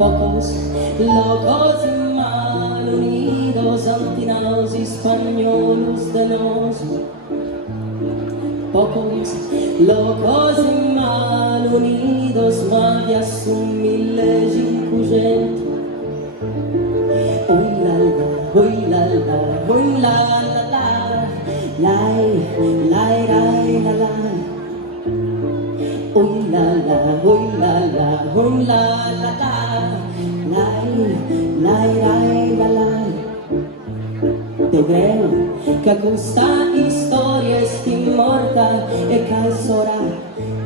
pocos locos y mal unidos, antinaos y españoles de nos. Pocos locos y mal unidos, Magia son 1500. Oi la la, oi la la, oi la la la, lai, lai, lai, la la. Oi la la, oi la la, oi la la la, lai, lai, lai, la la. Eu creio que questa storia esti morta e che ora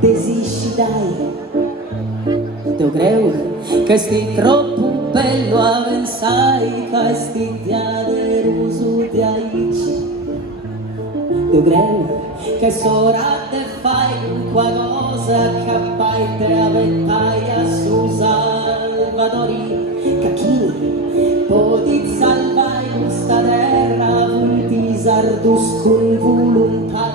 desiste dai. Eu creio che sti troppo bello avanzai, che sti diaderuso di aici. Eu creio che ora te fai qualcosa che fai travettai a su Salvadori, che chi poti salvare questa terra punti sardus con volontà.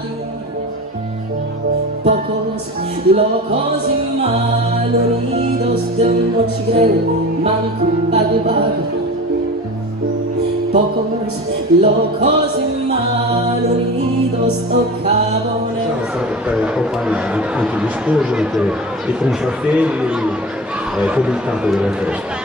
Pocos locos y mal unidos, no ci creo, manco pago pago. Pocos locos y mal unidos. toccavano per accompagnare anche gli sposi, anche i confratelli, tutto il campo della festa.